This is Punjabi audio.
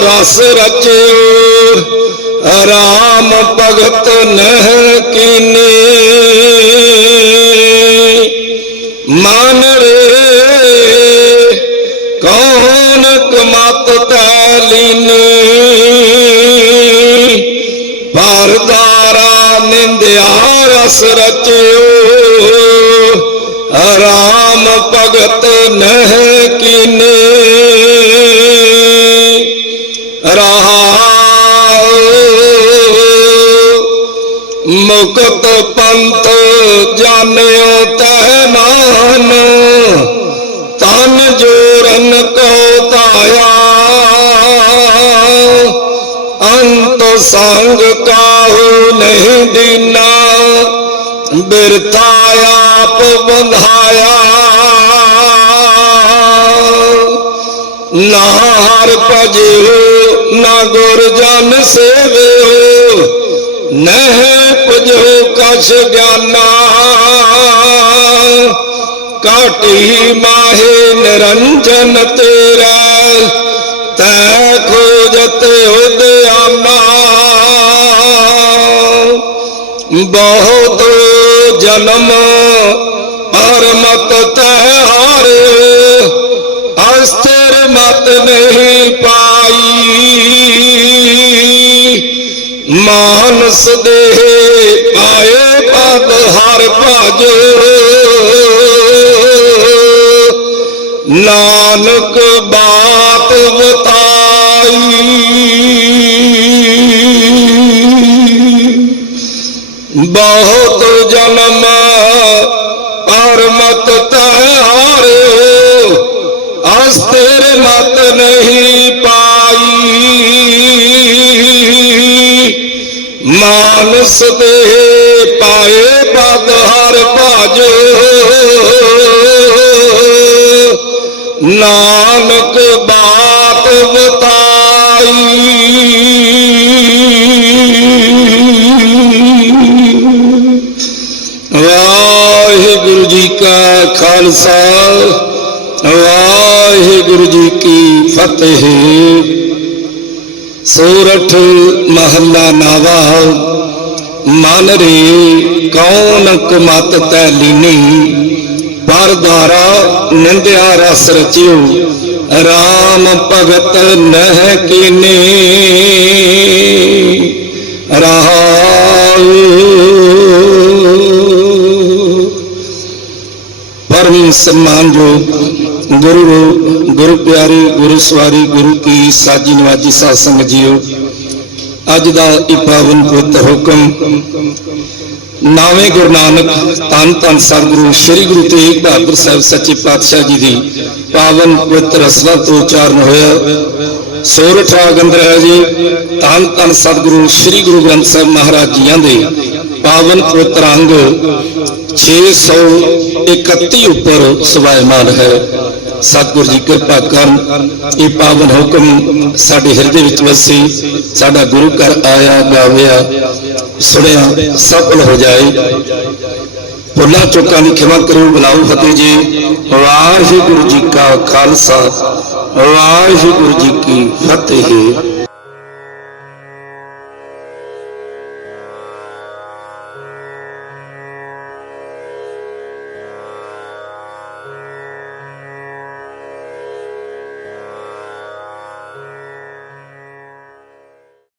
ਰਸ ਰਚਿਓ। ਰਾਮ ਭਗਤ ਨਹਿ ਕੀਨੀ। ਮਨ ਰੇ, ਕੌਣ ਕਮਤ ਤੈ ਲੀਨੀ। ਪਰਦਾਰਾ ਨਿੰਦਿਆ ਰਸ ਰਚਿਓ। ਰਾਮ ਭਗਤ ਨਹਿ ਕੀਨੇ। ਮੁਕਤ ਪੰਥ ਜਾਣਿਓ ਤਹਿ ਮਾਨ ਤਨ ਜੋਰਨ ਕੋ ਤਾਇਆ ਅੰਤ ਸੰਗ ਕਾਹੂ ਨਹੀਂ ਦੀਨਾ, ਬਿਰਥਾ ਆਪ ਬੰਧਾਇਆ। ਨਾ ਹਰ ਭਜਿਓ ਨਾ ਗੁਰ ਜਨ ਸੇਵਿਓ ਨਹਿ ਭਜੋ ਕਛ ਗਿਆਨਾ, ਕਾਟੀ ਮਾਹੇ ਨਿਰੰਜਨ ਤੇਰਾ, ਤੈ ਖੋਜਤ ਉਦਿਆਨਾ ਬਹੁਤ ਜਨਮ ਪਰਮਤ ਤੈ ਪਾਏ ਪਦ ਹਰ ਭਜ। ਨਾਨਕ ਬਾਤ ਬਤਾਈ ਬਹੁਤ ਜਨਮ ਪਰ ਮਤ ਹਾਰਿਓ ਅਸਥਿਰ ਮਤ ਨਹੀਂ ਪਾਈ। ਮਾਨਸ ਤੇ ਹਰ ਨਾਨਕ ਬਾਤ ਬਤਾਈ ਵਾਹਿਗੁਰੂ ਜੀ ਕਾ ਖਾਲਸਾ, ਵਾਹਿਗੁਰੂ ਜੀ ਕੀ ਫਤਿਹ। ਸੂਰਠ ਮਹੱਲਾ ਨਾਵਾ। ਮਨ ਰੇ ਕੌਣ ਕੁਮਤ ਤੈ ਲੀਨੀ? ਪਰਦਾਰਾ ਨਿੰਦਿਆ ਰਸ ਰਚਿਓ। RAM ਭਗਤ ਨਹਿ ਕੀਨੇ। ਰਹਾਉ ਪਰਮ ਸਨਮਾਨਯੋਗ ਗੁਰੂ ਗੁਰੂ ਪਿਆਰੇ, ਗੁਰੂ ਸਵਾਰੀ, ਗੁਰੂ ਕੀ ਸਾਜੀ ਨਵਾਜੀ ਸਾਧ ਸੰਗਤ ਜੀਓ। ਅੱਜ ਦਾ ਇਹ ਪਾਵਨ ਪਵਿੱਤਰ ਹੁਕਮ ਨਾਵੇਂ ਗੁਰੂ ਨਾਨਕ ਧੰਨ ਧੰਨ ਸਤਿਗੁਰੂ, ਸ੍ਰੀ ਗੁਰੂ ਤੇਗ ਬਹਾਦਰ ਸਾਹਿਬ ਸੱਚੇ ਪਾਤਸ਼ਾਹ ਜੀ ਦੀ ਪਾਵਨ ਪਵਿੱਤਰ ਅਸਲਾ ਤੋਂ ਉਚਾਰਨ ਹੋਇਆ। ਸੋਰਠ ਰਾਗ ਅੰਦਰ ਹੈ ਜੀ, ਧੰਨ ਧੰਨ ਸਤਿਗੁਰੂ, ਸ੍ਰੀ ਗੁਰੂ ਗ੍ਰੰਥ ਸਾਹਿਬ ਮਹਾਰਾਜ ਜੀਆਂ ਦੇ ਪਾਵਨ ਪਵਿੱਤਰ ਅੰਗ 631 ਉੱਪਰ ਸਵਾਇਮਾਨ ਹੈ। ਸਤਿਗੁਰ ਜੀ ਕਿਰਪਾ ਕਰਨ। ਇਹ ਪਾਵਨ ਹੁਕਮ ਸਾਡੇ ਹਿਰਦੇ ਵਿੱਚ ਵਸੇ, ਸਾਡਾ ਗੁਰੂ ਘਰ ਆਇਆ, ਗਾਵਿਆ, ਸੁਣਿਆ ਸਫਲ ਹੋ ਜਾਏ। ਭੁੱਲਾਂ ਚੁੱਕਾਂ ਦੀ ਖਿਮਾ ਕਰਿਓ ਬੁਲਾਓ ਫਤਿਹ ਜੀ। ਵਾਹਿਗੁਰੂ ਜੀ ਕਾ ਖਾਲਸਾ, ਵਾਹਿਗੁਰੂ ਜੀ ਕੀ ਫਤਿਹ।